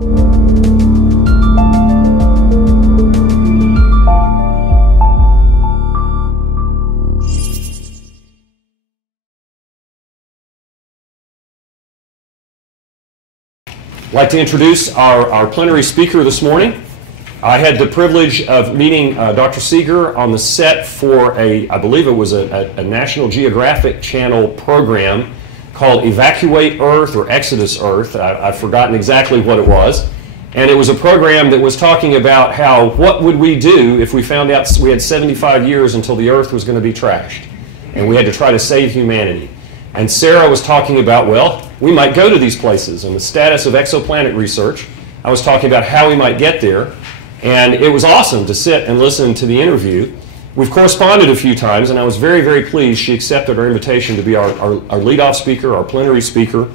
I'd like to introduce our plenary speaker this morning. I had the privilege of meeting Dr. Seager on the set for I believe it was a National Geographic Channel program called Evacuate Earth or Exodus Earth. I've forgotten exactly what it was. And it was a program that was talking about what would we do if we found out we had 75 years until the Earth was going to be trashed. And we had to try to save humanity. And Sara was talking about, well, we might go to these places and the status of exoplanet research. I was talking about how we might get there. And it was awesome to sit and listen to the interview. We've corresponded a few times, and I was very, very pleased she accepted our invitation to be our lead-off speaker, our plenary speaker.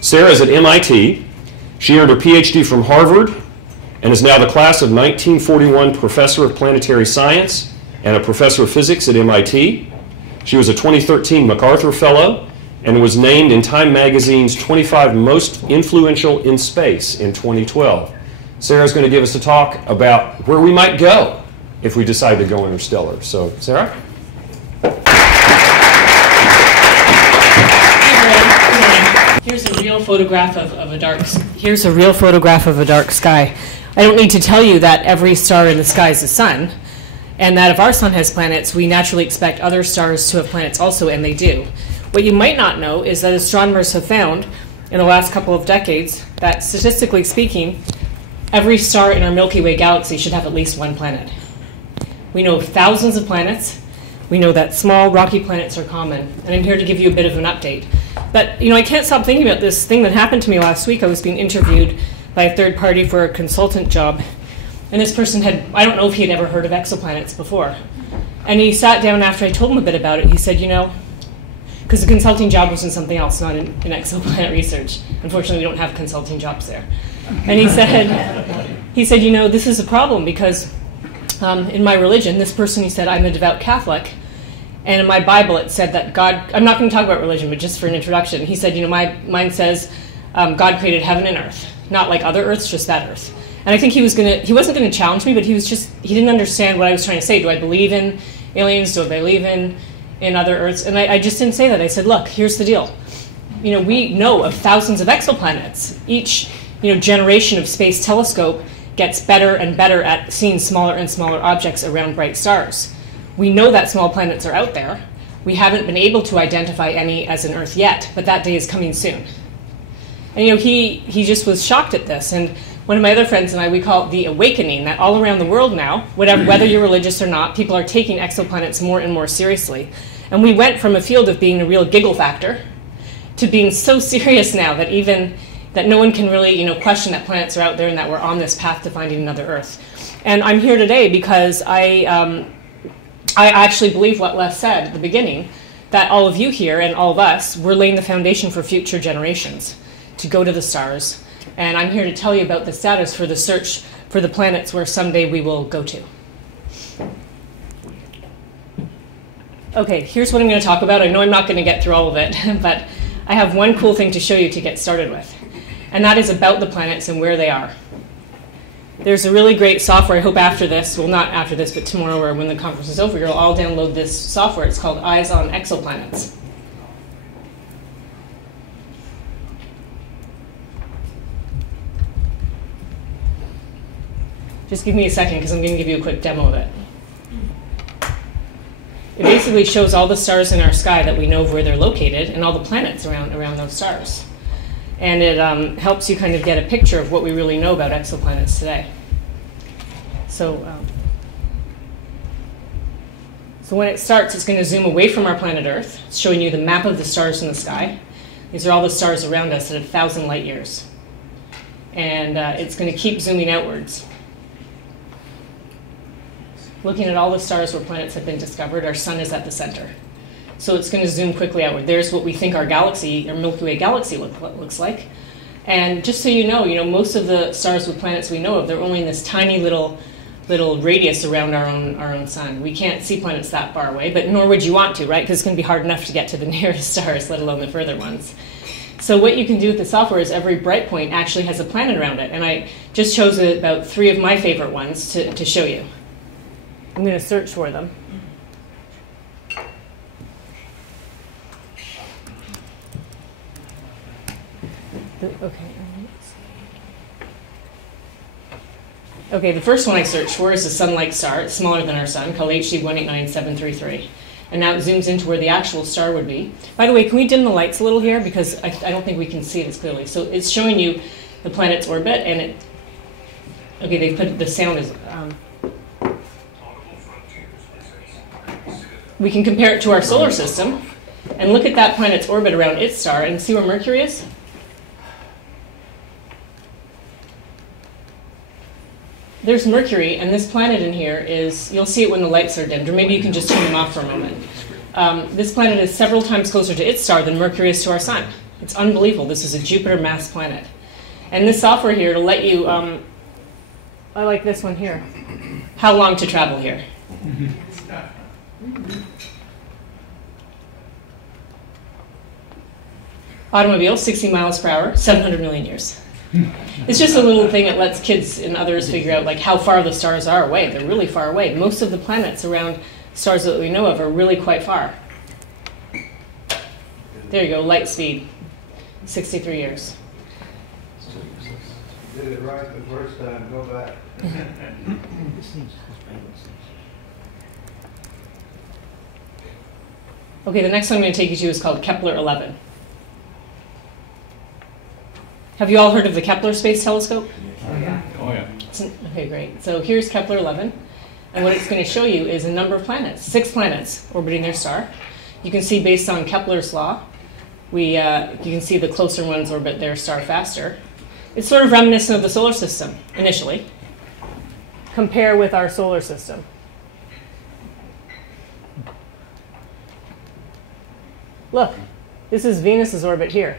Sara's at MIT. She earned her PhD from Harvard and is now the class of 1941 professor of planetary science and a professor of physics at MIT. She was a 2013 MacArthur Fellow and was named in Time Magazine's 25 Most Influential in Space in 2012. Sara's going to give us a talk about where we might go if we decide to go interstellar. So, Sara? Here's a real photograph of a dark sky. I don't need to tell you that every star in the sky is the sun, and that if our sun has planets, we naturally expect other stars to have planets also, and they do. What you might not know is that astronomers have found in the last couple of decades that, statistically speaking, every star in our Milky Way galaxy should have at least one planet. We know of thousands of planets. We know that small rocky planets are common, and I'm here to give you a bit of an update. But I can't stop thinking about this thing that happened to me last week. I was being interviewed by a third party for a consultant job, and this person I don't know if he had ever heard of exoplanets before. And he sat down after I told him a bit about it. He said, because the consulting job was in something else, not in exoplanet research. Unfortunately, we don't have consulting jobs there. And he said, this is a problem because in my religion, this person, he said, I'm a devout Catholic, and in my Bible it said that God, I'm not going to talk about religion, but just for an introduction, he said, mine says God created heaven and earth, not like other earths, just that earth. And I think he wasn't going to challenge me, but he didn't understand what I was trying to say. Do I believe in aliens? Do I believe in other earths? And I just didn't say that. I said, look, here's the deal. We know of thousands of exoplanets. Each generation of space telescope gets better and better at seeing smaller and smaller objects around bright stars. We know that small planets are out there. We haven't been able to identify any as an Earth yet, but that day is coming soon. And he just was shocked at this. And one of my other friends and I, we call it the awakening, that all around the world now, whether you're religious or not, people are taking exoplanets more and more seriously. And we went from a field of being a real giggle factor to being so serious now that no one can really question that planets are out there and that we're on this path to finding another Earth. And I'm here today because I actually believe what Les said at the beginning, that all of you here and all of us, we're laying the foundation for future generations to go to the stars. And I'm here to tell you about the status for the search for the planets where someday we will go to. Okay, here's what I'm going to talk about. I know I'm not going to get through all of it, but I have one cool thing to show you to get started with. And that is about the planets and where they are. There's a really great software. I hope after this, well, not after this, but tomorrow or when the conference is over, you'll all download this software. It's called Eyes on Exoplanets. Just give me a second because I'm going to give you a quick demo of it. It basically shows all the stars in our sky that we know where they're located and all the planets around those stars. And it helps you kind of get a picture of what we really know about exoplanets today. So when it starts, it's going to zoom away from our planet Earth. It's showing you the map of the stars in the sky. These are all the stars around us at 1,000 light years. And it's going to keep zooming outwards. Looking at all the stars where planets have been discovered, our sun is at the center. So it's going to zoom quickly outward. There's what we think our galaxy, our Milky Way galaxy looks like. And just so you know, most of the stars with planets we know of, they're only in this tiny little radius around our own sun. We can't see planets that far away, but nor would you want to, right? Because it's going to be hard enough to get to the nearest stars, let alone the further ones. So what you can do with the software is every bright point actually has a planet around it. And I just chose about 3 of my favorite ones to show you. I'm going to search for them. Okay, the first one I searched for is a sun-like star. It's smaller than our sun, called HD 189733. And now it zooms into where the actual star would be. By the way, can we dim the lights a little here? Because I don't think we can see it as clearly. So it's showing you the planet's orbit, and it... Okay, they put the sound as... we can compare it to our solar system, and look at that planet's orbit around its star, and see where Mercury is? There's Mercury, and this planet in here is, you'll see it when the lights are dimmed, or maybe you can just turn them off for a moment. This planet is several times closer to its star than Mercury is to our sun. It's unbelievable. This is a Jupiter-mass planet. And this software here will let you, I like this one here, how long to travel here. Automobile, 60 miles per hour, 700 million years. It's just a little thing that lets kids and others figure out like how far the stars are away. They're really far away. Most of the planets around stars that we know of are really quite far. There you go, light speed, 63 years. Did it right the first time, go back. Okay, the next one I'm going to take you to is called Kepler 11. Have you all heard of the Kepler Space Telescope? Oh, yeah. Oh, yeah. Okay, great. So here's Kepler 11. And what it's going to show you is a number of planets, 6 planets orbiting their star. You can see based on Kepler's law, you can see the closer ones orbit their star faster. It's sort of reminiscent of the solar system, initially. Compare with our solar system. Look, this is Venus's orbit here.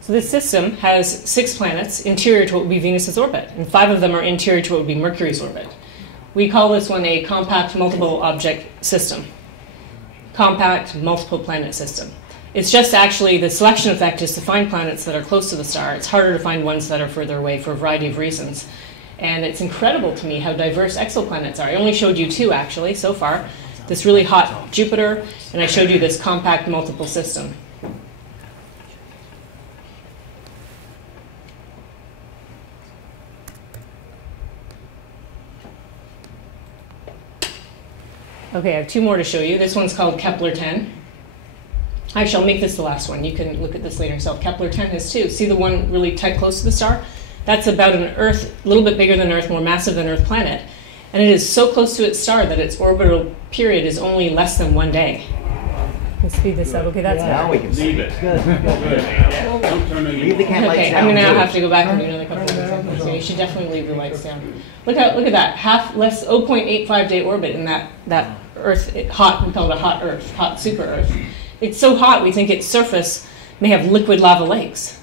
So this system has 6 planets interior to what would be Venus's orbit, and 5 of them are interior to what would be Mercury's orbit. We call this one a compact multiple object system. Compact multiple planet system. It's just actually the selection effect is to find planets that are close to the star. It's harder to find ones that are further away for a variety of reasons. And it's incredible to me how diverse exoplanets are. I only showed you 2 actually so far. This really hot Jupiter, and I showed you this compact multiple system. Okay, I have 2 more to show you. This one's called Kepler 10. Actually, I'll make this the last one. You can look at this later yourself. Kepler 10 has 2. See the one really tight close to the star? That's about an Earth, a little bit bigger than Earth, more massive than Earth planet. And it is so close to its star that its orbital period is only less than 1 day. Let's speed this up. Okay, that's Now we can Leave it. Good. Don't turn it Leave the cat lights Okay, down. I'm going to too. have to go back and do another couple of seconds. So you should definitely leave the lights down. Look at that. Less 0.85 day orbit in that Earth, hot, we call it a hot Earth, hot super Earth. It's so hot we think its surface may have liquid lava lakes.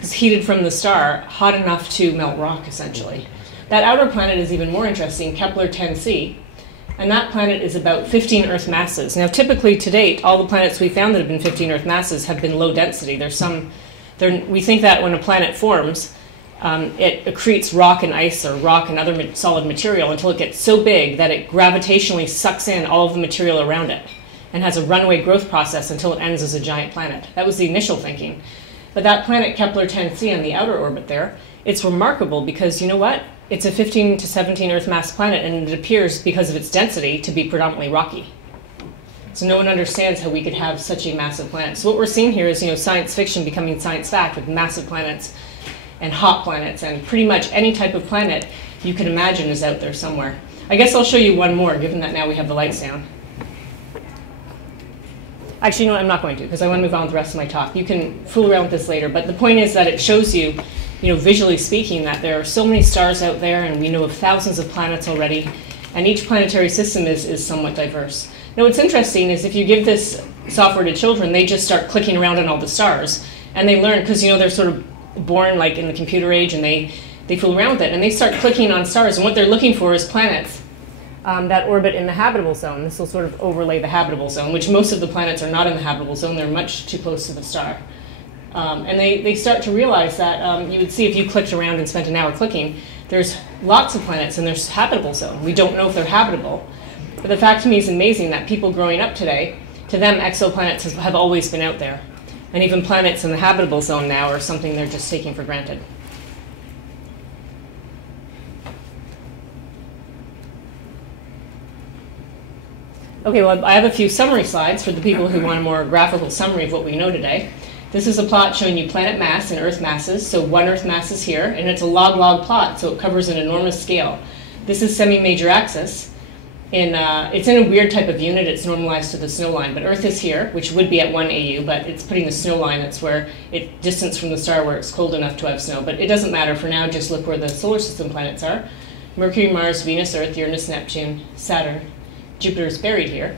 It's heated from the star, hot enough to melt rock, essentially. That outer planet is even more interesting, Kepler 10c, and that planet is about 15 Earth masses. Now, typically, to date, all the planets we found that have been 15 Earth masses have been low density. We think that when a planet forms, it accretes rock and ice or rock and other solid material until it gets so big that it gravitationally sucks in all of the material around it and has a runaway growth process until it ends as a giant planet. That was the initial thinking. But that planet, Kepler 10c, on the outer orbit there, it's remarkable because, you know what? It's a 15 to 17 Earth mass planet, and it appears, because of its density, to be predominantly rocky. So no one understands how we could have such a massive planet. So what we're seeing here is, science fiction becoming science fact with massive planets and hot planets, and pretty much any type of planet you can imagine is out there somewhere. I guess I'll show you one more, given that now we have the lights down. Actually, you know what, I'm not going to, because I want to move on with the rest of my talk. You can fool around with this later, but the point is that it shows you, visually speaking, that there are so many stars out there, and we know of thousands of planets already, and each planetary system is somewhat diverse. Now, what's interesting is if you give this software to children, they just start clicking around on all the stars, and they learn, because, they're sort of born like in the computer age, and they fool around with it, and they start clicking on stars, and what they're looking for is planets that orbit in the habitable zone. This will sort of overlay the habitable zone, which most of the planets are not in the habitable zone. They're much too close to the star. And they start to realize that you would see if you clicked around and spent an hour clicking, there's lots of planets and there's habitable zone. We don't know if they're habitable. But the fact to me is amazing that people growing up today, to them exoplanets have always been out there. And even planets in the habitable zone now are something they're just taking for granted. Okay, well, I have a few summary slides for the people who want a more graphical summary of what we know today. This is a plot showing you planet mass and Earth masses. So one Earth mass is here, and it's a log-log plot, so it covers an enormous scale. This is semi-major axis. It's in a weird type of unit. It's normalized to the snow line, but Earth is here, which would be at 1 AU, but it's putting the snow line. That's where it distance from the star where it's cold enough to have snow. But it doesn't matter for now. Just look where the solar system planets are: Mercury, Mars, Venus, Earth, Uranus, Neptune, Saturn. Jupiter is buried here.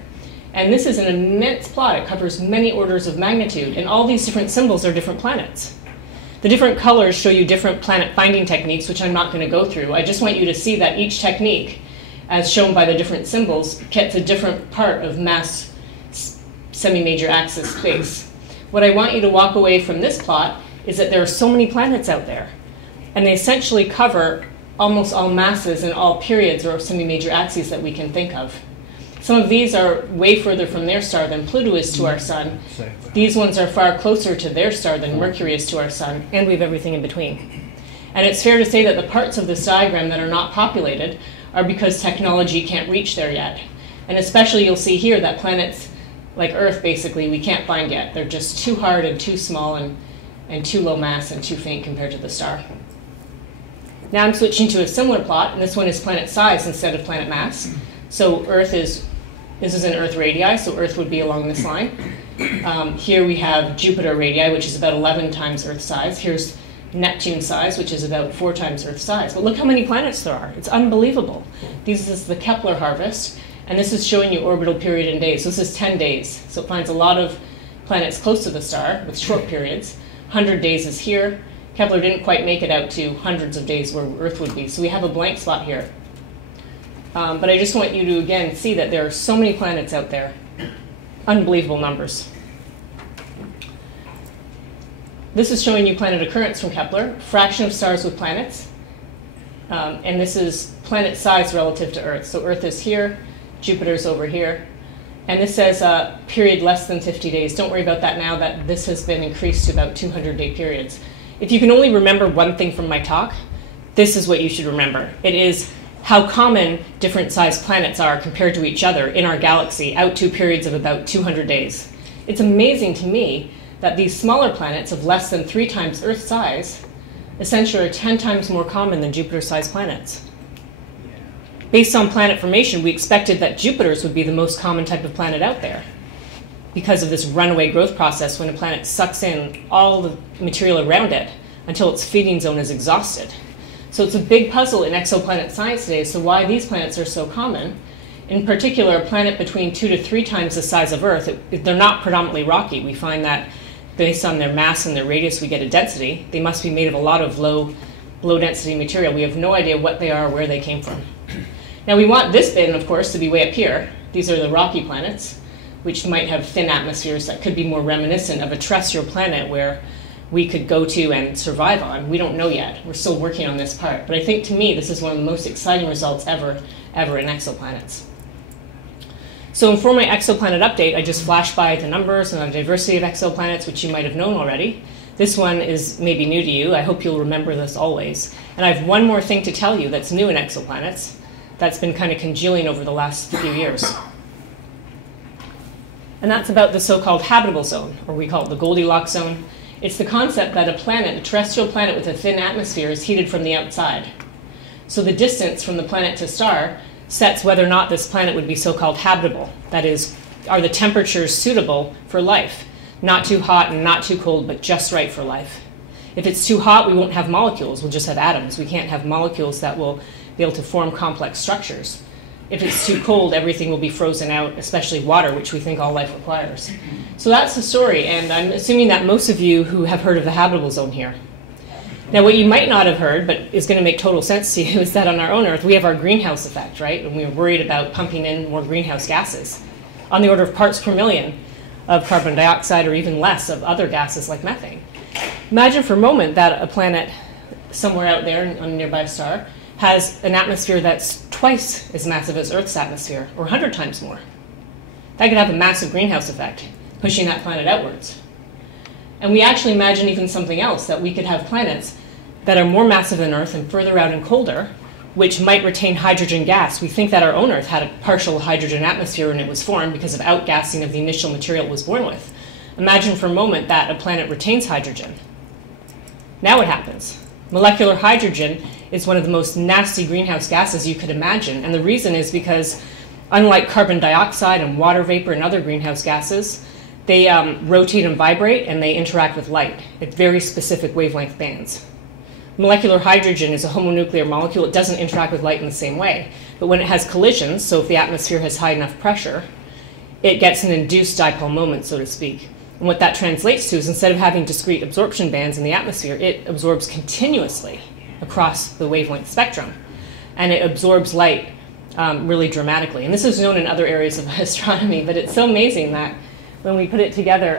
And this is an immense plot. It covers many orders of magnitude, and all these different symbols are different planets. The different colors show you different planet finding techniques, which I'm not going to go through. I just want you to see that each technique, as shown by the different symbols, gets a different part of mass semi-major axis space. What I want you to walk away from this plot is that there are so many planets out there, and they essentially cover almost all masses and all periods or semi-major axes that we can think of. Some of these are way further from their star than Pluto is to our sun. These ones are far closer to their star than Mercury is to our sun, and we have everything in between. And it's fair to say that the parts of this diagram that are not populated are because technology can't reach there yet. And especially you'll see here that planets like Earth, basically, we can't find yet. They're just too hard and too small and too low mass and too faint compared to the star. Now I'm switching to a similar plot, and this one is planet size instead of planet mass. So this is an Earth radii, so Earth would be along this line. Here we have Jupiter radii, which is about 11 times Earth size. Here's Neptune size, which is about 4 times Earth size. But look how many planets there are. It's unbelievable. This is the Kepler harvest, and this is showing you orbital period in days. So this is 10 days. So it finds a lot of planets close to the star with short periods. 100 days is here. Kepler didn't quite make it out to hundreds of days where Earth would be. So we have a blank spot here. But I just want you to, again, see that there are so many planets out there. Unbelievable numbers. This is showing you planet occurrence from Kepler, fraction of stars with planets. And this is planet size relative to Earth. So Earth is here, Jupiter's over here. And this says period less than 50 days. Don't worry about that now, that this has been increased to about 200-day periods. If you can only remember one thing from my talk, this is what you should remember. It is how common different sized planets are compared to each other in our galaxy out to periods of about 200 days. It's amazing to me that these smaller planets of less than 3 times Earth size essentially are 10 times more common than Jupiter-sized planets. Based on planet formation, we expected that Jupiter's would be the most common type of planet out there because of this runaway growth process when a planet sucks in all the material around it until its feeding zone is exhausted. So it's a big puzzle in exoplanet science today as to why these planets are so common. In particular, a planet between 2 to 3 times the size of Earth, they're not predominantly rocky. We find that based on their mass and their radius, we get a density. They must be made of a lot of low density material. We have no idea what they are or where they came from. Now we want this bin, of course, to be way up here. These are the rocky planets, which might have thin atmospheres that could be more reminiscent of a terrestrial planet where we could go to and survive on. We don't know yet. We're still working on this part. But I think, to me, this is one of the most exciting results ever in exoplanets. So for my exoplanet update, I just flashed by the numbers and the diversity of exoplanets, which you might have known already. This one is maybe new to you. I hope you'll remember this always. And I have one more thing to tell you that's new in exoplanets that's been kind of congealing over the last few years. And that's about the so-called habitable zone, or we call it the Goldilocks zone. It's the concept that a planet, a terrestrial planet with a thin atmosphere, is heated from the outside. So the distance from the planet to star sets whether or not this planet would be so-called habitable. That is, are the temperatures suitable for life? Not too hot and not too cold, but just right for life. If it's too hot, we won't have molecules. We'll just have atoms. We can't have molecules that will be able to form complex structures. If it's too cold, everything will be frozen out, especially water, which we think all life requires. So that's the story, and I'm assuming that most of you who have heard of the habitable zone here. Now, what you might not have heard, but is going to make total sense to you, is that on our own Earth, we have our greenhouse effect, right? And we're worried about pumping in more greenhouse gases, on the order of parts per million of carbon dioxide or even less of other gases like methane. Imagine for a moment that a planet somewhere out there on a nearby star has an atmosphere that's twice as massive as Earth's atmosphere, or 100 times more. That could have a massive greenhouse effect, pushing that planet outwards. And we actually imagine even something else, that we could have planets that are more massive than Earth and further out and colder, which might retain hydrogen gas. We think that our own Earth had a partial hydrogen atmosphere when it was formed because of outgassing of the initial material it was born with. Imagine for a moment that a planet retains hydrogen. Now what happens? Molecular hydrogen is one of the most nasty greenhouse gases you could imagine, and the reason is because unlike carbon dioxide and water vapor and other greenhouse gases, they rotate and vibrate and they interact with light at very specific wavelength bands. Molecular hydrogen is a homonuclear molecule. It doesn't interact with light in the same way, but when it has collisions, so if the atmosphere has high enough pressure, it gets an induced dipole moment, so to speak. And what that translates to is instead of having discrete absorption bands in the atmosphere, it absorbs continuously across the wavelength spectrum. And it absorbs light really dramatically. And this is known in other areas of astronomy, but it's so amazing that when we put it together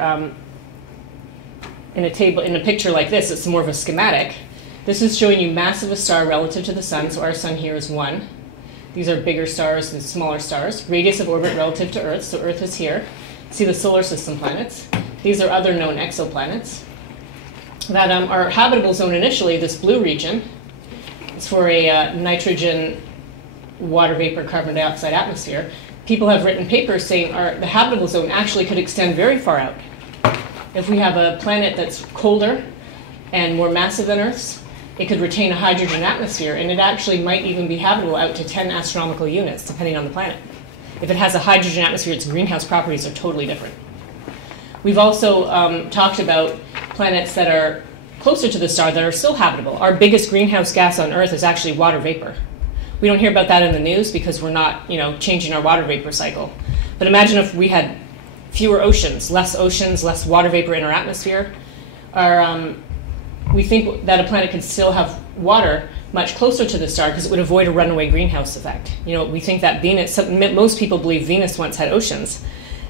in a picture like this, it's more of a schematic. This is showing you mass of a star relative to the sun. So our sun here is 1. These are bigger stars than smaller stars. Radius of orbit relative to Earth. So Earth is here. See the solar system planets. These are other known exoplanets that are habitable zone initially. This blue region is for a nitrogen, water vapor, carbon dioxide atmosphere. People have written papers saying the habitable zone actually could extend very far out. If we have a planet that's colder and more massive than Earth's, it could retain a hydrogen atmosphere, and it actually might even be habitable out to 10 astronomical units, depending on the planet. If it has a hydrogen atmosphere, its greenhouse properties are totally different. We've also talked about planets that are closer to the star that are still habitable. Our biggest greenhouse gas on Earth is actually water vapor. We don't hear about that in the news because we're not, changing our water vapor cycle. But imagine if we had fewer oceans, less water vapor in our atmosphere. We think that a planet could still have water much closer to the star because it would avoid a runaway greenhouse effect. We think that Venus, most people believe Venus once had oceans,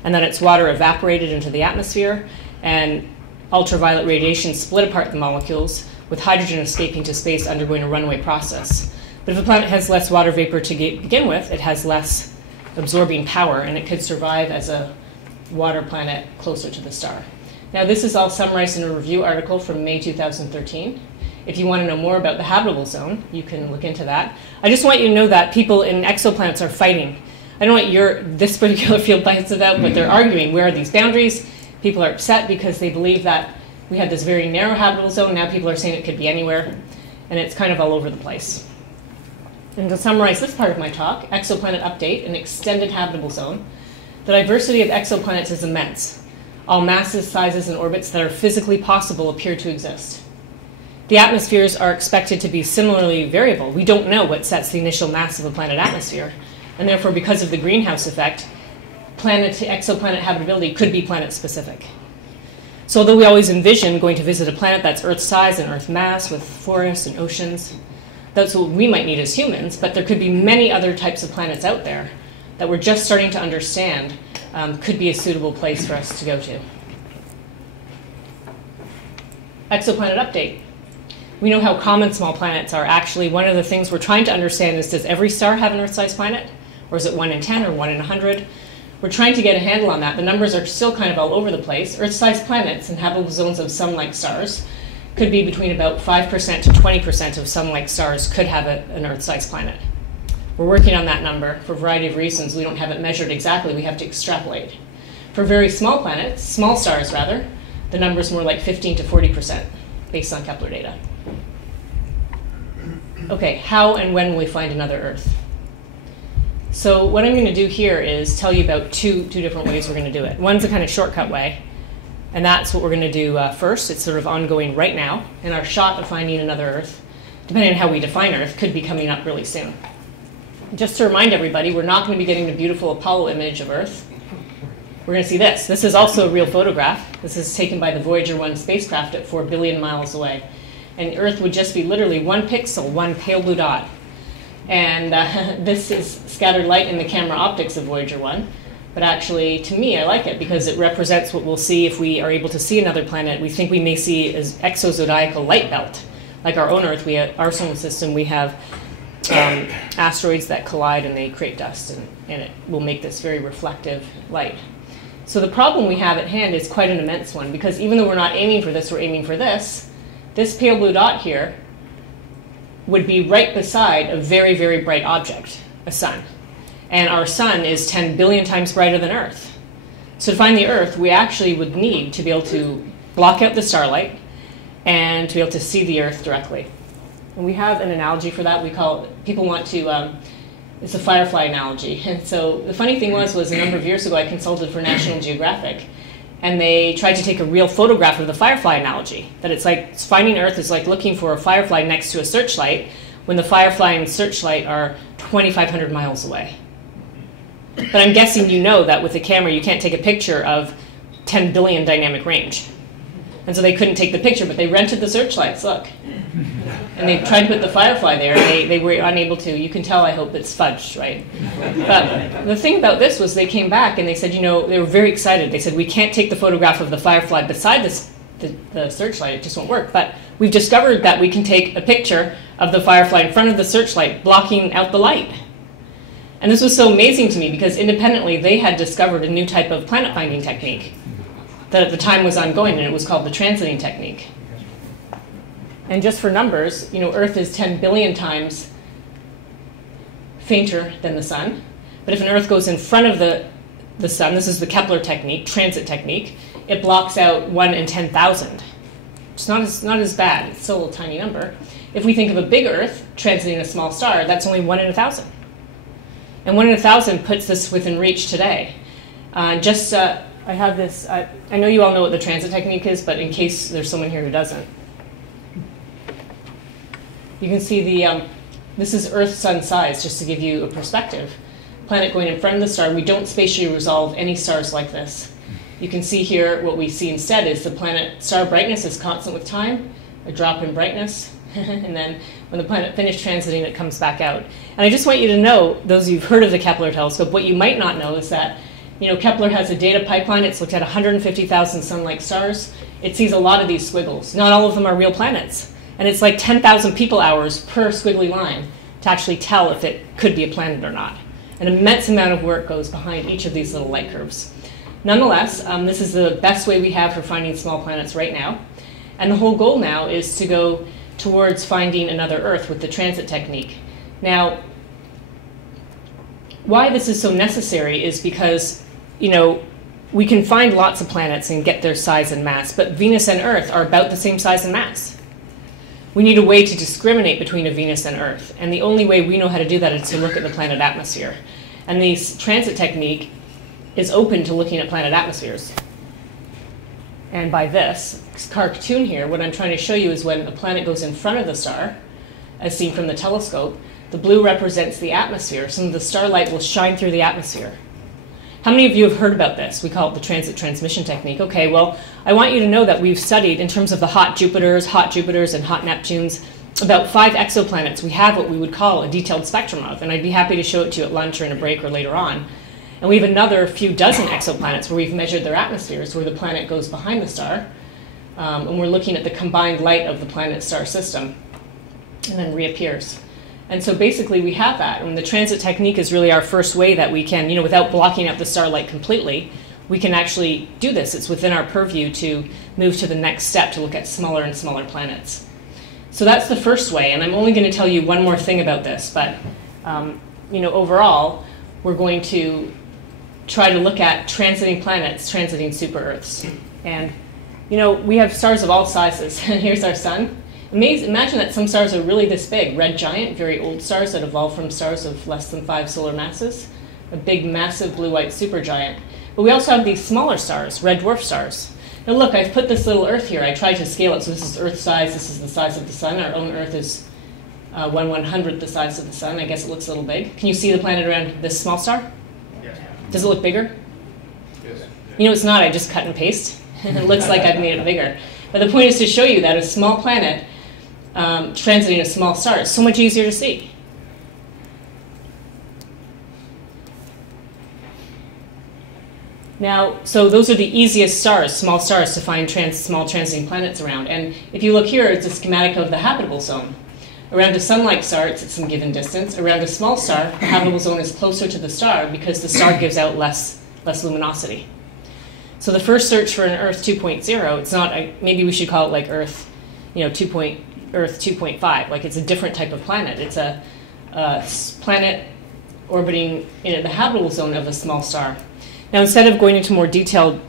and that its water evaporated into the atmosphere, and ultraviolet radiation split apart the molecules, with hydrogen escaping to space undergoing a runaway process. But if a planet has less water vapor to begin with, it has less absorbing power, and it could survive as a water planet closer to the star. Now, this is all summarized in a review article from May 2013. If you want to know more about the habitable zone, you can look into that. I just want you to know that people in exoplanets are fighting. I don't know what this particular field fights about, but they're arguing where are these boundaries. People are upset because they believe that we had this very narrow habitable zone. Now people are saying it could be anywhere, and it's kind of all over the place. And to summarize this part of my talk, exoplanet update, an extended habitable zone, the diversity of exoplanets is immense. All masses, sizes, and orbits that are physically possible appear to exist. The atmospheres are expected to be similarly variable. We don't know what sets the initial mass of a planet atmosphere, and therefore, because of the greenhouse effect, planet to exoplanet habitability could be planet-specific. So although we always envision going to visit a planet that's Earth size and Earth mass with forests and oceans, that's what we might need as humans, but there could be many other types of planets out there that we're just starting to understand could be a suitable place for us to go to. Exoplanet update. We know how common small planets are. Actually, one of the things we're trying to understand is, does every star have an Earth-sized planet? Or is it 1 in 10 or 1 in 100? We're trying to get a handle on that. The numbers are still kind of all over the place. Earth-sized planets and habitable zones of sun-like stars could be between about 5% to 20% of sun-like stars could have an Earth-sized planet. We're working on that number for a variety of reasons. We don't have it measured exactly. We have to extrapolate. For very small planets, small stars rather, the number is more like 15 to 40% based on Kepler data. Okay, how and when will we find another Earth? So what I'm going to do here is tell you about two different ways we're going to do it. One's a kind of shortcut way, and that's what we're going to do first. It's sort of ongoing right now, and our shot of finding another Earth, depending on how we define Earth, could be coming up really soon. Just to remind everybody, we're not going to be getting the beautiful Apollo image of Earth. We're going to see this. This is also a real photograph. This is taken by the Voyager 1 spacecraft at 4 billion miles away. And Earth would just be literally 1 pixel, 1 pale blue dot. And this is scattered light in the camera optics of Voyager 1. But actually, to me, I like it because it represents what we'll see if we are able to see another planet. We think we may see as exozodiacal light belt. Like our own Earth, our solar system, we have asteroids that collide and they create dust, and it will make this very reflective light. So the problem we have at hand is quite an immense one, because even though we're not aiming for this, we're aiming for this. This pale blue dot here would be right beside a very, very bright object, a sun. And our sun is 10 billion times brighter than Earth. So to find the Earth, we actually would need to be able to block out the starlight and to be able to see the Earth directly. And we have an analogy for that. We call it, people want to, it's a firefly analogy. And so the funny thing was a number of years ago, I consulted for National Geographic, and they tried to take a real photograph of the firefly analogy. That it's like finding Earth is like looking for a firefly next to a searchlight when the firefly and searchlight are 2,500 miles away. But I'm guessing you know that with a camera you can't take a picture of 10 billion dynamic range. And so they couldn't take the picture, but they rented the searchlights, look. And they tried to put the firefly there, and they were unable to. You can tell, I hope, it's fudged, right? But the thing about this was they came back and they said, you know, they were very excited. They said, we can't take the photograph of the firefly beside the searchlight, it just won't work. But we've discovered that we can take a picture of the firefly in front of the searchlight, blocking out the light. And this was so amazing to me because independently they had discovered a new type of planet finding technique that at the time was ongoing, and it was called the transiting technique. And just for numbers, you know, Earth is 10 billion times fainter than the sun. But if an Earth goes in front of the sun, this is the Kepler technique, transit technique, it blocks out 1 in 10,000. It's not as bad. It's still a tiny number. If we think of a big Earth transiting a small star, that's only 1 in 1,000. And 1 in 1,000 puts this within reach today. I have this, I know you all know what the transit technique is, but in case there's someone here who doesn't. You can see this is Earth-Sun size, just to give you a perspective. Planet going in front of the star, we don't spatially resolve any stars like this. You can see here what we see instead is the planet star brightness is constant with time, a drop in brightness, and then when the planet finished transiting, it comes back out. And I just want you to know, those of you who've heard of the Kepler telescope, what you might not know is that, you know, Kepler has a data pipeline. It's looked at 150,000 sun-like stars. It sees a lot of these squiggles. Not all of them are real planets. And it's like 10,000 people hours per squiggly line to actually tell if it could be a planet or not. An immense amount of work goes behind each of these little light curves. Nonetheless, this is the best way we have for finding small planets right now. And the whole goal now is to go towards finding another Earth with the transit technique. Now, why this is so necessary is because, you know, we can find lots of planets and get their size and mass, but Venus and Earth are about the same size and mass. We need a way to discriminate between a Venus and Earth, and the only way we know how to do that is to look at the planet atmosphere. And this transit technique is open to looking at planet atmospheres. And by this cartoon here, what I'm trying to show you is when a planet goes in front of the star, as seen from the telescope, the blue represents the atmosphere. Some of the starlight will shine through the atmosphere. How many of you have heard about this? We call it the transit transmission technique. Okay, well, I want you to know that we've studied, in terms of the hot Jupiters and hot Neptunes, about 5 exoplanets we have what we would call a detailed spectrum of, and I'd be happy to show it to you at lunch or in a break or later on. And we have another few dozen exoplanets where we've measured their atmospheres, where the planet goes behind the star, and we're looking at the combined light of the planet-star system, and then reappears. And so basically we have that, and the transit technique is really our first way that we can, you know, without blocking out the starlight completely, we can actually do this. It's within our purview to move to the next step to look at smaller and smaller planets. So that's the first way, and I'm only going to tell you one more thing about this, but you know, overall, we're going to try to look at transiting planets, transiting super-Earths. And you know, we have stars of all sizes. Here's our sun. Imagine that some stars are really this big, red giant, very old stars that evolved from stars of less than 5 solar masses, a big, massive blue-white supergiant. But we also have these smaller stars, red dwarf stars. Now look, I've put this little Earth here. I tried to scale it, so this is Earth size, this is the size of the sun. Our own Earth is 1/100th the size of the sun. I guess it looks a little big. Can you see the planet around this small star? Yeah. Does it look bigger? Yes. You know, it's not. I just cut and paste. It looks like I've made it bigger. But the point is to show you that a small planet transiting a small star is so much easier to see. Now, so those are the easiest stars, small stars, to find small transiting planets around. And if you look here, it's a schematic of the habitable zone. Around a sun-like star, it's at some given distance. Around a small star, the habitable zone is closer to the star because the star gives out less luminosity. So the first search for an Earth 2.0, it's not, maybe we should call it like Earth, Earth 2.5. Like it's a different type of planet. It's a planet orbiting in the habitable zone of a small star. Now, instead of going into more detailed,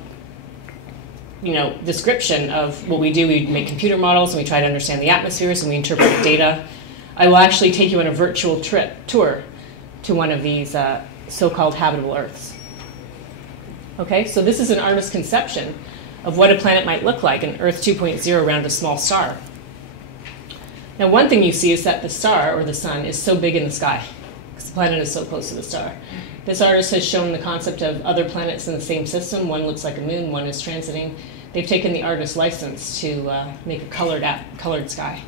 description of what we do, we make computer models and we try to understand the atmospheres and we interpret the data. I will actually take you on a virtual tour to one of these so-called habitable Earths. Okay, so this is an artist's conception of what a planet might look like, an Earth 2.0 around a small star. Now, one thing you see is that the star, or the sun, is so big in the sky because the planet is so close to the star. This artist has shown the concept of other planets in the same system. One looks like a moon, one is transiting. They've taken the artist's license to make a colored sky.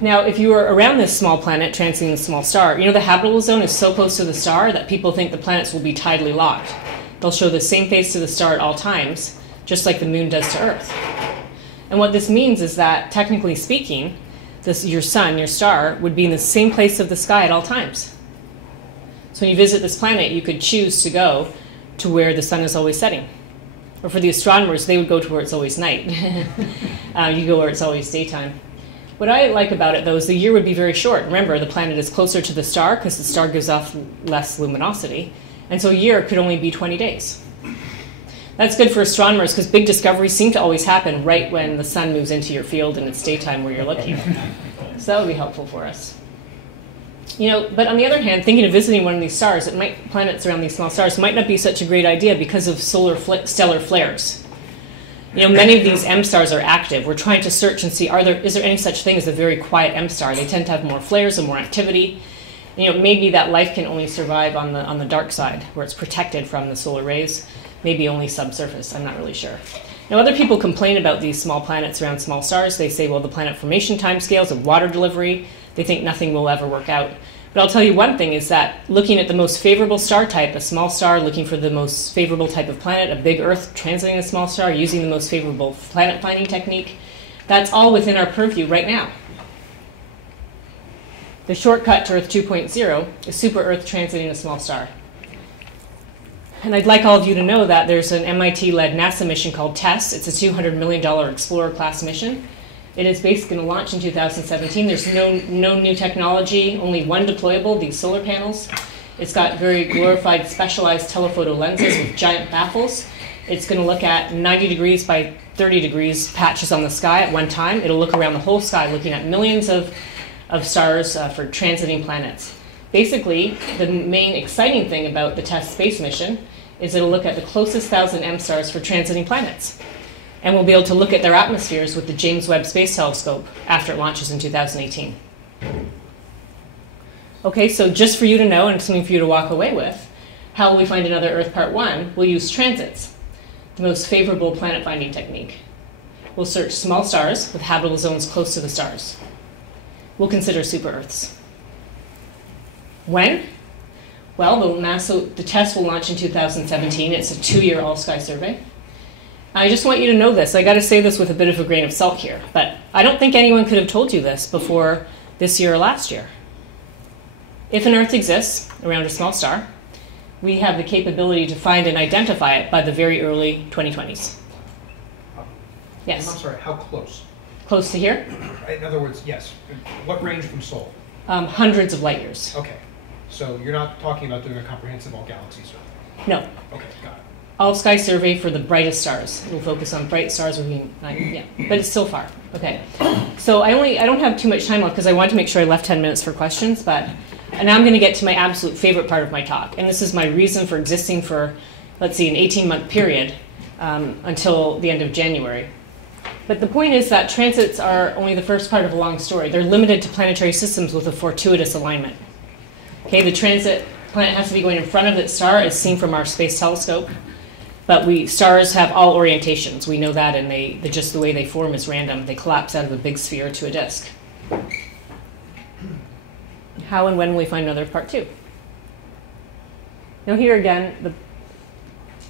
Now, if you were around this small planet transiting a small star, the habitable zone is so close to the star that people think the planets will be tidally locked. They'll show the same face to the star at all times, just like the moon does to Earth. And what this means is that, technically speaking, your sun, your star, would be in the same place of the sky at all times. So when you visit this planet, you could choose to go to where the sun is always setting. Or for the astronomers, they would go to where it's always night. You go where it's always daytime. What I like about it, though, is the year would be very short. Remember, the planet is closer to the star because the star gives off less luminosity. And so a year could only be 20 days. That's good for astronomers because big discoveries seem to always happen right when the sun moves into your field and it's daytime where you're looking. So that would be helpful for us. But on the other hand, thinking of visiting one of these stars, planets around these small stars might not be such a great idea because of stellar flares. Many of these M stars are active. We're trying to search and see, is there any such thing as a very quiet M star? They tend to have more flares and more activity. Maybe that life can only survive on the dark side, where it's protected from the solar rays. Maybe only subsurface. I'm not really sure. Now, other people complain about these small planets around small stars. They say, well, the planet formation timescales of water delivery, they think nothing will ever work out. But I'll tell you one thing is that looking at the most favorable star type, a small star looking for the most favorable type of planet, a big Earth transiting a small star, using the most favorable planet finding technique, that's all within our purview right now. The shortcut to Earth 2.0 is super Earth transiting a small star. And I'd like all of you to know that there's an MIT-led NASA mission called TESS. It's a $200 million Explorer-class mission. It is basically going to launch in 2017. There's no new technology, only one deployable, these solar panels. It's got very glorified, specialized telephoto lenses with giant baffles. It's going to look at 90 degrees by 30 degrees patches on the sky at one time. It'll look around the whole sky, looking at millions of stars for transiting planets. Basically, the main exciting thing about the TESS space mission is it'll look at the closest 1,000 M stars for transiting planets. And we'll be able to look at their atmospheres with the James Webb Space Telescope after it launches in 2018. Okay, so just for you to know and something for you to walk away with, how will we find another Earth Part 1? We'll use transits, the most favorable planet finding technique. We'll search small stars with habitable zones close to the stars. We'll consider super Earths. When? Well, the TESS will launch in 2017. It's a 2-year all-sky survey. I just want you to know this. I got to say this with a bit of a grain of salt here, but I don't think anyone could have told you this before this year or last year. If an Earth exists around a small star, we have the capability to find and identify it by the very early 2020s. Yes? I'm sorry, how close? Close to here? In other words, yes. What range from Sol? Hundreds of light years. Okay. So you're not talking about doing a comprehensive all-galaxy survey? No. Okay, got it. All-sky survey for the brightest stars. It'll focus on bright stars, but it's still far. Okay. So I don't have too much time left because I want to make sure I left 10 minutes for questions, and now I'm going to get to my absolute favorite part of my talk. And this is my reason for existing for, let's see, an 18-month period until the end of January. But the point is that transits are only the first part of a long story. They're limited to planetary systems with a fortuitous alignment. Okay, the transit planet has to be going in front of its star as seen from our space telescope. But stars have all orientations. We know that, and just the way they form is random. They collapse out of a big sphere to a disk. How and when will we find another part 2? Now here again,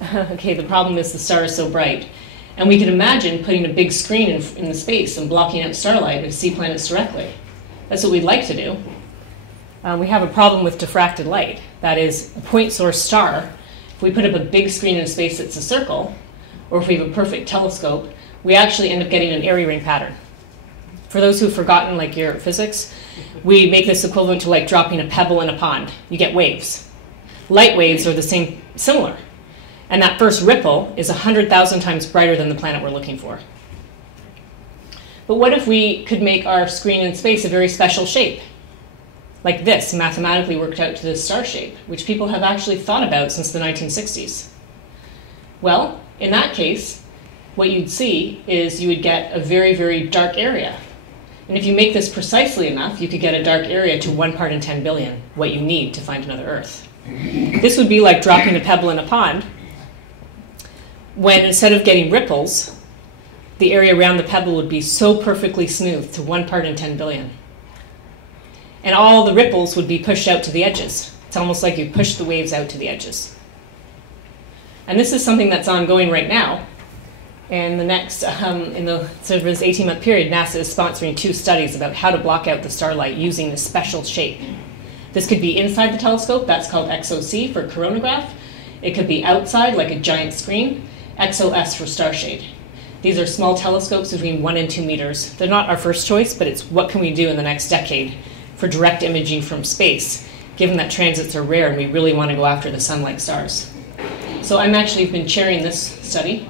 Okay, the problem is the star is so bright. And we can imagine putting a big screen in the space and blocking out starlight and see planets directly. That's what we'd like to do. We have a problem with diffracted light. That is, a point source star, if we put up a big screen in space that's a circle, or if we have a perfect telescope, we actually end up getting an area ring pattern. For those who've forgotten, like your physics, we make this equivalent to like dropping a pebble in a pond. You get waves. Light waves are similar. And that first ripple is 100,000 times brighter than the planet we're looking for. But what if we could make our screen in space a very special shape? Like this, mathematically worked out to this star shape, which people have actually thought about since the 1960s. Well, in that case, what you'd see is you would get a very, very dark area. And if you make this precisely enough, you could get a dark area to 1 part in 10 billion, what you need to find another Earth. This would be like dropping a pebble in a pond, when instead of getting ripples, the area around the pebble would be so perfectly smooth to 1 part in 10 billion. And all the ripples would be pushed out to the edges. It's almost like you push the waves out to the edges. And this is something that's ongoing right now. And the next, in the sort of this 18-month period, NASA is sponsoring 2 studies about how to block out the starlight using a special shape. This could be inside the telescope, that's called XOC for coronagraph. It could be outside, like a giant screen, XOS for starshade. These are small telescopes between 1 and 2 meters. They're not our first choice, but it's what can we do in the next decade for direct imaging from space, given that transits are rare and we really want to go after the sun-like stars. So I'm actually been chairing this study,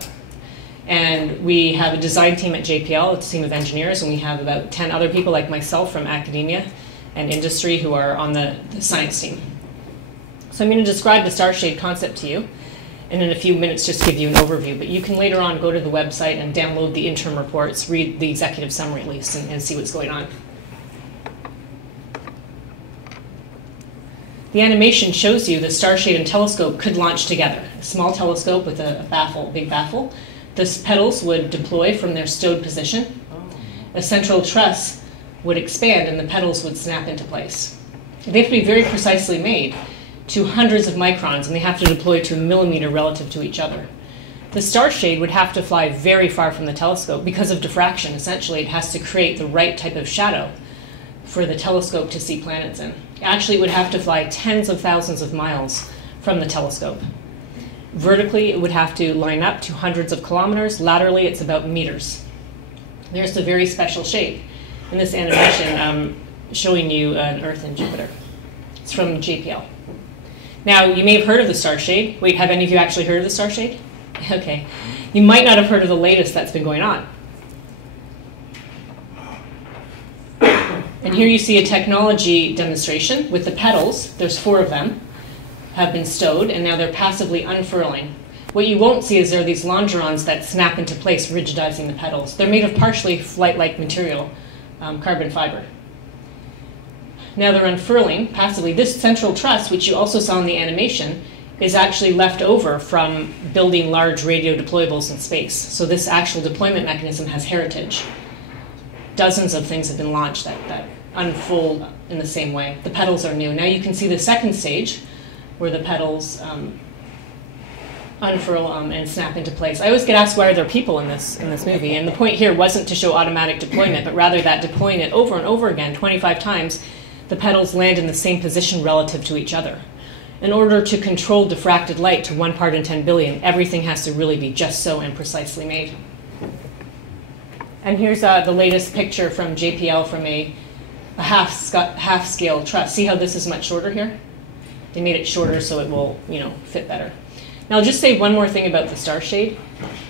and we have a design team at JPL, it's a team of engineers, and we have about 10 other people like myself from academia and industry who are on the science team. So I'm going to describe the starshade concept to you, and in a few minutes just give you an overview. But you can later on go to the website and download the interim reports, read the executive summary at least, and see what's going on. The animation shows you the starshade and telescope could launch together. A small telescope with a baffle, big baffle. The petals would deploy from their stowed position. A central truss would expand and the petals would snap into place. They have to be very precisely made to hundreds of microns, and they have to deploy to a millimeter relative to each other. The starshade would have to fly very far from the telescope because of diffraction. Essentially, it has to create the right type of shadow for the telescope to see planets in. Actually, it would have to fly tens of thousands of miles from the telescope. Vertically, it would have to line up to hundreds of kilometers. Laterally, it's about meters. There's a very special shape in this animation showing you an Earth and Jupiter. It's from JPL. Now, you may have heard of the starshade. Wait, have any of you actually heard of the starshade? Okay. You might not have heard of the latest that's been going on. And here you see a technology demonstration with the petals. There's 4 of them, have been stowed, and now they're passively unfurling. What you won't see is there are these longerons that snap into place, rigidizing the petals. They're made of partially flight-like material, carbon fiber. Now they're unfurling passively. This central truss, which you also saw in the animation, is actually left over from building large radio deployables in space. So this actual deployment mechanism has heritage. Dozens of things have been launched that unfold in the same way. The petals are new. Now you can see the second stage where the petals unfurl and snap into place. I always get asked why are there people in this movie, and the point here wasn't to show automatic deployment, but rather that deploying it over and over again, 25 times, the petals land in the same position relative to each other. In order to control diffracted light to 1 part in 10 billion, everything has to really be just so and precisely made. And here's the latest picture from JPL from a half-scale truss. See how this is much shorter here? They made it shorter so it will, fit better. Now, I'll just say one more thing about the starshade,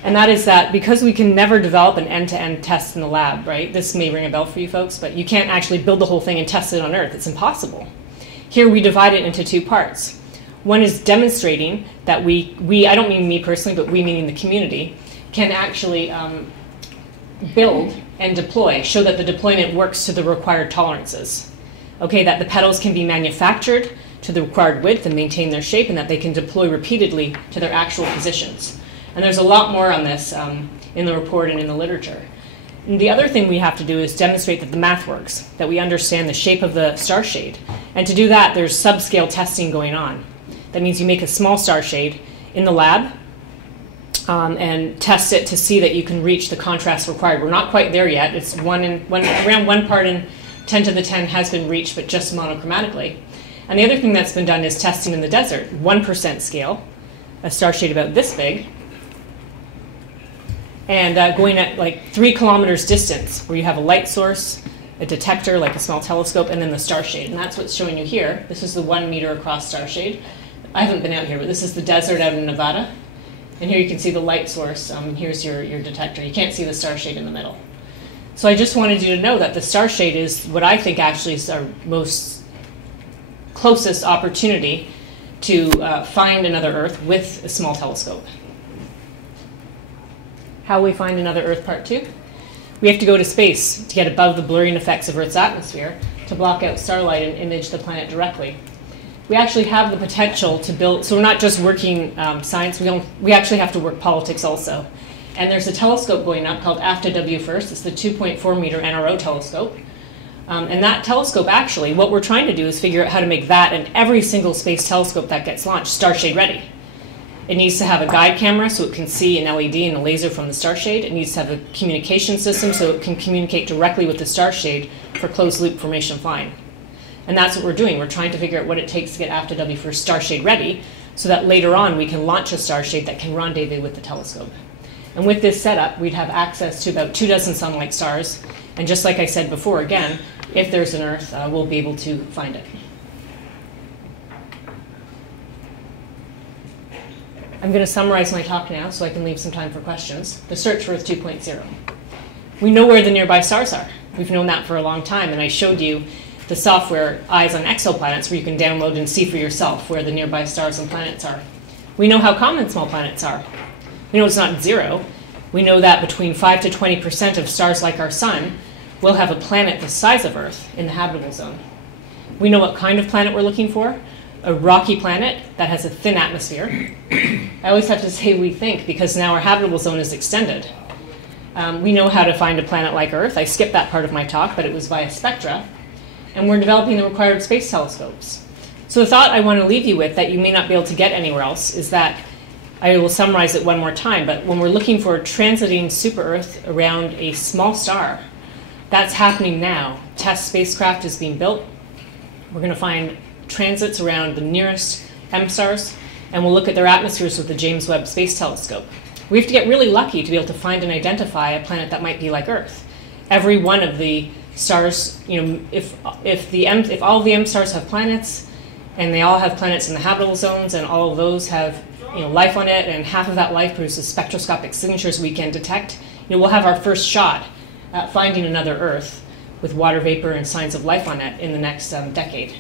and that is that because we can never develop an end-to-end test in the lab, right? This may ring a bell for you folks, but you can't actually build the whole thing and test it on Earth. It's impossible. Here we divide it into 2 parts. One is demonstrating that we, I don't mean me personally, but we meaning the community, can actually build and deploy, show that the deployment works to the required tolerances. Okay, that the petals can be manufactured to the required width and maintain their shape, and that they can deploy repeatedly to their actual positions. And there's a lot more on this in the report and in the literature. And the other thing we have to do is demonstrate that the math works, that we understand the shape of the starshade. And to do that, there's subscale testing going on. That means you make a small starshade in the lab, and test it to see that you can reach the contrast required. We're not quite there yet. It's around 1 part in 10 to the 10 has been reached, but just monochromatically. And the other thing that's been done is testing in the desert, 1% scale, a star shade about this big, and going at like 3 kilometers distance, where you have a light source, a detector like a small telescope, and then the star shade. And that's what's showing you here. This is the 1 meter across star shade. I haven't been out here, but this is the desert out in Nevada. And here you can see the light source. Here's your detector. You can't see the star shade in the middle. So I just wanted you to know that the star shade is what I think actually is our most closest opportunity to find another Earth with a small telescope. How will we find another Earth part 2? We have to go to space to get above the blurring effects of Earth's atmosphere to block out starlight and image the planet directly. We actually have the potential to build, so we're not just working science, we actually have to work politics also. And there's a telescope going up called AFTA-W First. It's the 2.4 meter NRO telescope. And that telescope actually, what we're trying to do is figure out how to make that and every single space telescope that gets launched starshade ready. It needs to have a guide camera so it can see an LED and a laser from the starshade. It needs to have a communication system so it can communicate directly with the starshade for closed loop formation flying. And that's what we're doing. We're trying to figure out what it takes to get AFTA-W First starshade ready so that later on we can launch a starshade that can rendezvous with the telescope. And with this setup, we'd have access to about 24 sun-like stars. And just like I said before, again, if there's an Earth, we'll be able to find it. I'm going to summarize my talk now so I can leave some time for questions. The search for Earth 2.0. We know where the nearby stars are. We've known that for a long time, and I showed you the software Eyes on Exoplanets where you can download and see for yourself where the nearby stars and planets are. We know how common small planets are. We know it's not 0. We know that between 5 to 20% of stars like our Sun will have a planet the size of Earth in the habitable zone. We know what kind of planet we're looking for. A rocky planet that has a thin atmosphere. I always have to say we think because now our habitable zone is extended. We know how to find a planet like Earth. I skipped that part of my talk, but it was via spectra. And we're developing the required space telescopes. So the thought I want to leave you with that you may not be able to get anywhere else is that, I will summarize it one more time, but when we're looking for a transiting super-Earth around a small star, that's happening now. Test spacecraft is being built. We're going to find transits around the nearest M-stars, and we'll look at their atmospheres with the James Webb Space Telescope. We have to get really lucky to be able to find and identify a planet that might be like Earth. Every one of the stars, if all of the M-stars have planets, and they all have planets in the habitable zones, and all of those have life on it, and half of that life produces spectroscopic signatures we can detect, we'll have our first shot at finding another Earth with water vapor and signs of life on it in the next decade.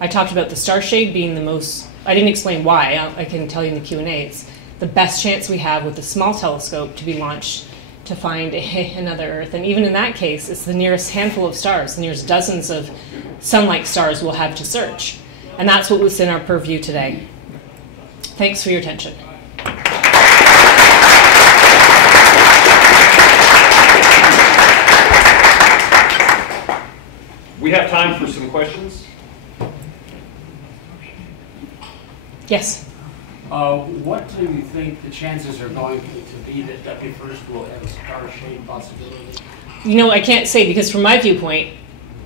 I talked about the starshade being the most, I didn't explain why, I can tell you in the Q&A, it's the best chance we have with a small telescope to be launched to find another Earth. And even in that case, it's the nearest handful of stars, the nearest dozens of sun-like stars we'll have to search. And that's what was in our purview today. Thanks for your attention. We have time for some questions. Yes? What do you think the chances are going to be that W First will have a star shade possibility? I can't say because from my viewpoint,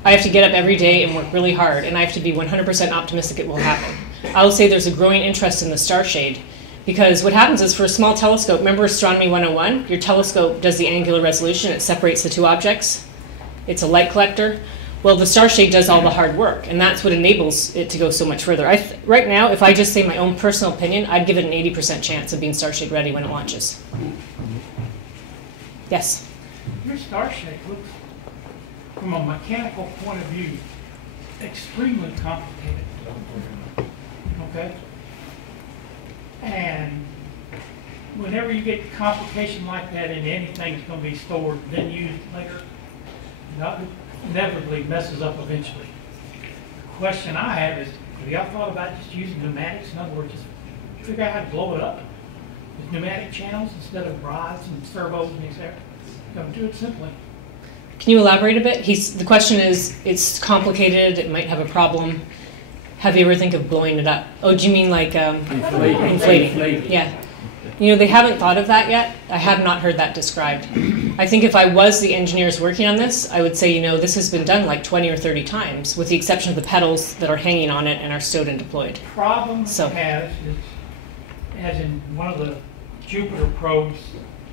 I have to get up every day and work really hard, and I have to be 100% optimistic it will happen. I will say there's a growing interest in the star shade because what happens is for a small telescope, remember Astronomy 101? Your telescope does the angular resolution, it separates the two objects. It's a light collector. Well, the star shade does all the hard work, and that's what enables it to go so much further. Right now, if I just say my own personal opinion, I'd give it an 80% chance of being star shade ready when it launches. Yes? Your star shade looks, from a mechanical point of view, extremely complicated. Okay? And whenever you get complication like that in anything that's going to be stored, then used later, inevitably messes up eventually. The question I have is, have y'all thought about just using pneumatics? In other words, just figure out how to blow it up with pneumatic channels instead of rods and servos and etc. Don't do it simply. Can you elaborate a bit? The question is, it's complicated, it might have a problem. Have you ever think of blowing it up? Oh, do you mean like inflating? Yeah. You know, they haven't thought of that yet. I have not heard that described. I think if I was the engineers working on this, I would say, you know, this has been done like 20 or 30 times, with the exception of the pedals that are hanging on it and are stowed and deployed. Problem So- it has is, as in one of the Jupiter probes,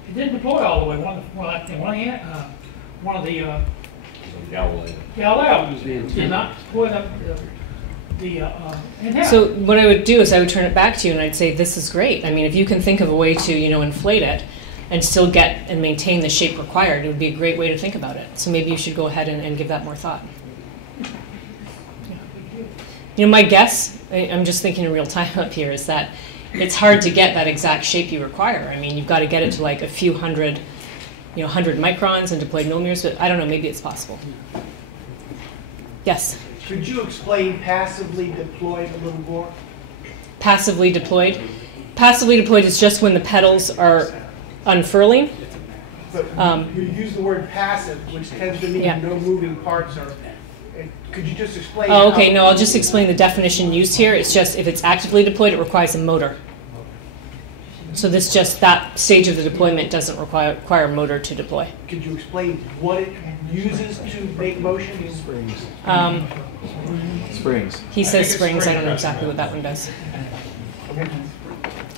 it didn't deploy all the way. One of the Galileo did not deploy the antenna. So what I would do is I would turn it back to you and I'd say, this is great. I mean, if you can think of a way to, you know, inflate it and still get and maintain the shape required, it would be a great way to think about it. So maybe you should go ahead and give that more thought. Yeah. You know, my guess, I'm just thinking in real time up here, is that it's hard to get that exact shape you require. I mean, you've got to get it to like a few hundred, you know, 100 microns and deployed millimeters, but I don't know, maybe it's possible. Yes? Could you explain passively deployed a little more? Passively deployed. Passively deployed is just when the pedals are unfurling. But you use the word passive, which tends to mean Yeah. no moving parts. Could you just explain? Oh, okay. how- No, I'll just explain the definition used here. It's just if it's actively deployed, it requires a motor. So this just, that stage of the deployment doesn't require a motor to deploy. Could you explain what it uses to make motion? Springs. He says springs. I don't know exactly what that one does.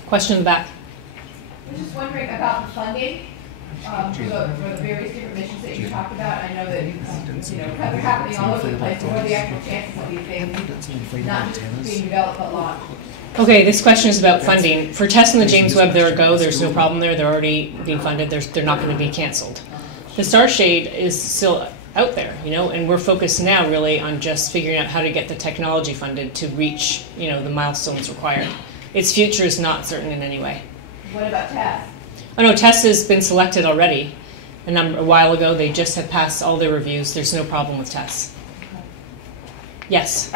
Question in the back. I was just wondering about the funding for the various different missions that you talked about. I know that they're happening all over the place. What are the actual chances of these things not just being developed but launched? Okay, this question is about funding. For testing the James Webb, they're a go. There's no problem there. They're already being funded. They're not going to be canceled. The Starshade is still out there, you know, and we're focused now really on just figuring out how to get the technology funded to reach, you know, the milestones required. Its future is not certain in any way. What about TESS? Oh no, TESS has been selected already. A while ago, they just have passed all their reviews. There's no problem with TESS. Yes?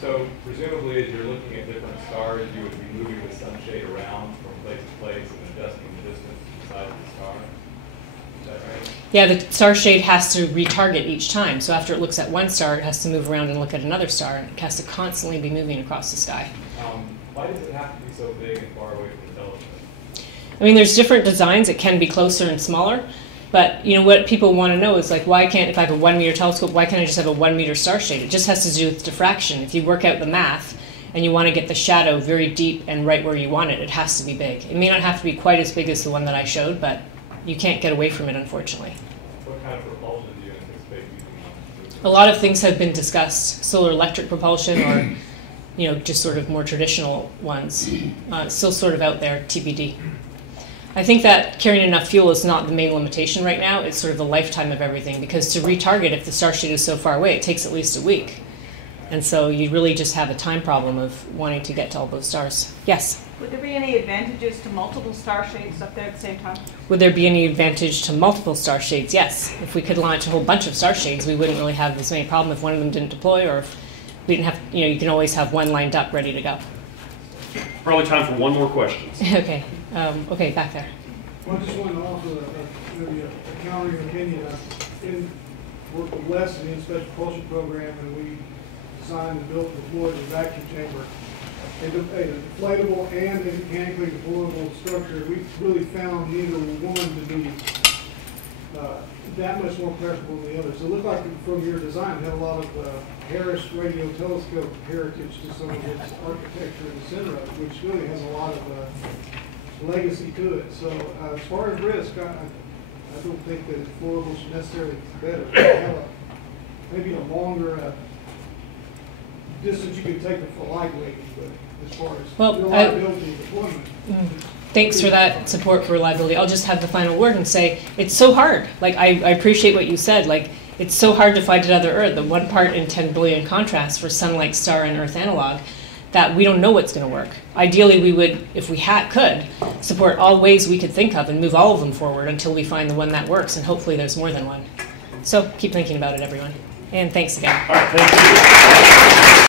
So presumably as you're looking at different stars, you would be moving the sunshade around from place to place and adjusting the distance to the size of the star. Is that right? Yeah, the Starshade has to retarget each time. So after it looks at one star, it has to move around and look at another star, and it has to constantly be moving across the sky. Why does it have to be so big and far away from the telescope? I mean, there's different designs. It can be closer and smaller. But, you know, what people want to know is, like, why can't, if I have a 1 meter telescope, why can't I just have a 1 meter starshade? It just has to do with diffraction. If you work out the math and you want to get the shadow very deep and right where you want it, it has to be big. It may not have to be quite as big as the one that I showed, but you can't get away from it, unfortunately. What kind of propulsion do you anticipate using? A lot of things have been discussed. Solar electric propulsion or, you know, just sort of more traditional ones. Still sort of out there, TBD. I think that carrying enough fuel is not the main limitation right now. It's sort of the lifetime of everything, because to retarget, if the starshade is so far away, it takes at least a week. And so you really just have a time problem of wanting to get to all those stars. Yes? Would there be any advantages to multiple star shades up there at the same time? Would there be any advantage to multiple star shades? Yes. If we could launch a whole bunch of star shades, we wouldn't really have as many problems if one of them didn't deploy, or if we didn't have, you know, you can always have one lined up ready to go. Probably time for one more question. Okay. Okay, back there. Well, I just wanted to offer maybe a countering opinion. I worked with Les in the Special Propulsion Program, and we designed and built and deployed a vacuum chamber. A deflatable and a mechanically deployable structure. We really found neither one to be that much more preferable than the other. So it looked like from your design, it had a lot of Harris radio telescope heritage to some of its architecture in the center of it, which really has a lot of legacy to it. So as far as risk, I don't think that deployable should necessarily be better. Have maybe a longer distance you could take it for lightweight, but as far as reliability and deployment. Thanks for that support for reliability. I'll just have the final word and say it's so hard. Like, I appreciate what you said. Like, it's so hard to find another Earth, the 1 part in 10 billion contrast for sun-like star and Earth analog, that we don't know what's going to work. Ideally, we would, if we could, support all ways we could think of and move all of them forward until we find the one that works, and hopefully there's more than one. So keep thinking about it, everyone. And thanks again. All right, thank you.